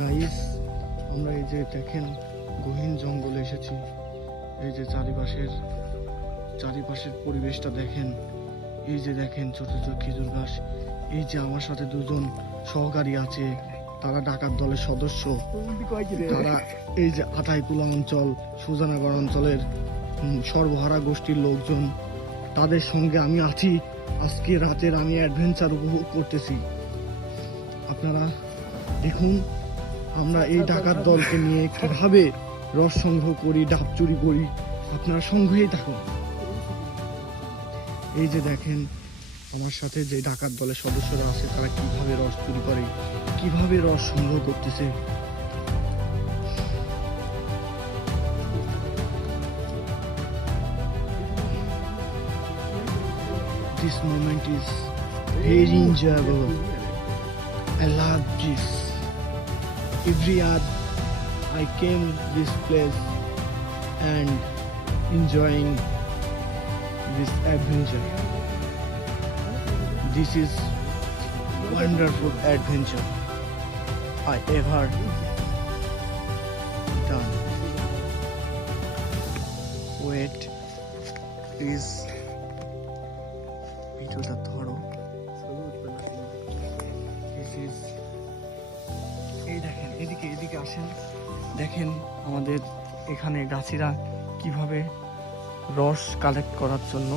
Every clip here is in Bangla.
গাইস, আমরা এই যে দেখেন গহীন জঙ্গলে এসেছি। এই যে চারিপাশের পরিবেশটা দেখেন। এই যে দেখেন ছোট ছোট খেজুর গাছ। এই যে আমার সাথে দুজন সহকারী আছে, তারা ডাকাত দলের সদস্য। তারা এই যে আতাইকুলা অঞ্চল, সুজানাগড় অঞ্চলের সর্বহারা গোষ্ঠীর লোকজন। তাদের সঙ্গে আমি আছি। আজকে রাতের আমি অ্যাডভেঞ্চার উপভোগ করতেছি। আপনারা দেখুন আমরা এই ডাকাত দলকে নিয়ে কিভাবে রস সংগ্রহ করি, ডাব চুরি করি। আপনারা সঙ্গেই থাকুন। এই যে দেখেন আমার সাথে যে ডাকাত দলের সদস্যরা আছে, তারা কিভাবে রস চুরি করে, কিভাবে রস সংগ্রহ করতেছে। This moment is very enjoyable. I love this. Every year I came this place and enjoying this adventure. This is wonderful adventure I ever done. Wait, please ভিডিওটা ধরো। এই দেখেন, এদিকে আসেন। দেখেন আমাদের এখানে গাছিরা কিভাবে রস কালেক্ট করার জন্য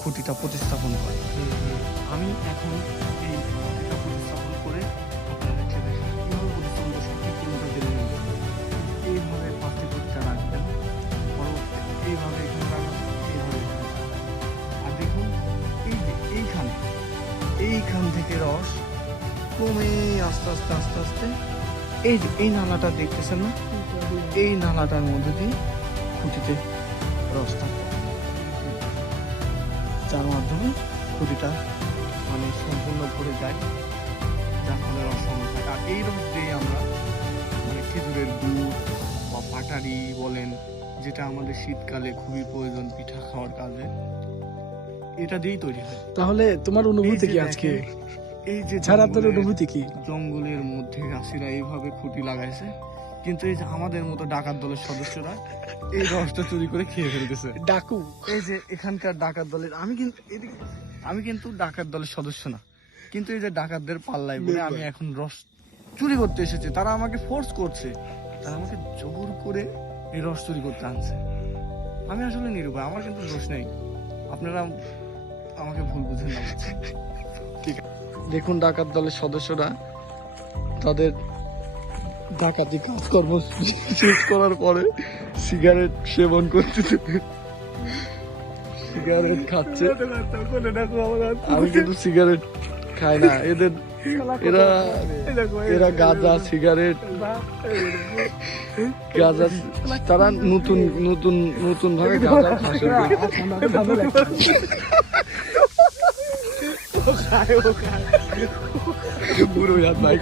খুঁটিটা প্রতিস্থাপন করে। আমি এখন এই খুঁটিটা প্রতিস্থাপন করে আপনাদেরকে দেখাই কিভাবে প্রতিস্থাপন করে সঠিক কোনটা জেনে নেবেন। এইভাবে পাশে খুঁটিটা রাখবেন, পরবর্তীতে এইভাবে এখানে রাখবেন, এইভাবে এখানে রাখবেন। আর দেখুন এই যে এইখান থেকে রস ক্রমে আস্তে আস্তে এই যে এই নালাটা দেখতেছেন না, এই নালাটার মধ্যে দিয়ে খুঁটিতে রসটা, যার মাধ্যমে খুঁটিটা মানে সম্পূর্ণ ভরে যায়, যার ফলে রস সংগ্রহ থাকে। আর এই রস দিয়ে আমরা মানে খেজুরের গুড় বা পাটারি বলেন, যেটা আমাদের শীতকালে খুবই প্রয়োজন পিঠা খাওয়ার কাজে, এটা দিয়েই তৈরি হয়। তাহলে তোমার অনুভূতি কি আজকে? এই যে ছাড়া তোর অনুভূতি কি? জঙ্গলের মধ্যে গাছিরা এইভাবে খুঁটি লাগাইছে, কিন্তু এই যে আমাদের মতো ডাকাত দলের সদস্যরা এই রসটা চুরি করে খেয়ে ফেলতেছে। ডাকু এই যে এখানকার ডাকাত দলের আমি কিন্তু ডাকাত দলের সদস্য না, কিন্তু এই যে ডাকাতদের পাল্লায় পড়ে আমি এখন রস চুরি করতে এসেছি। তারা আমাকে ফোর্স করছে, তারা আমাকে জোর করে এই রস চুরি করতে আনছে। আমি আসলে নিরুপায়, আমার কিন্তু দোষ নেই। আপনারা আমাকে ভুল বুঝেন না। ঠিক আছে, দেখুন ডাকাত দলের সদস্যরা তাদের ডাকাতি কাজকর্ম শেষ করার পরে সিগারেট সেবন করতেছে, সিগারেট খাচ্ছে। আমি কিন্তু সিগারেট খাই না। এরা গাঁজা সিগারেট গাঁজা, তারা নতুন ভাবে গাঁজা খাচ্ছে। পুরো হাত নাই।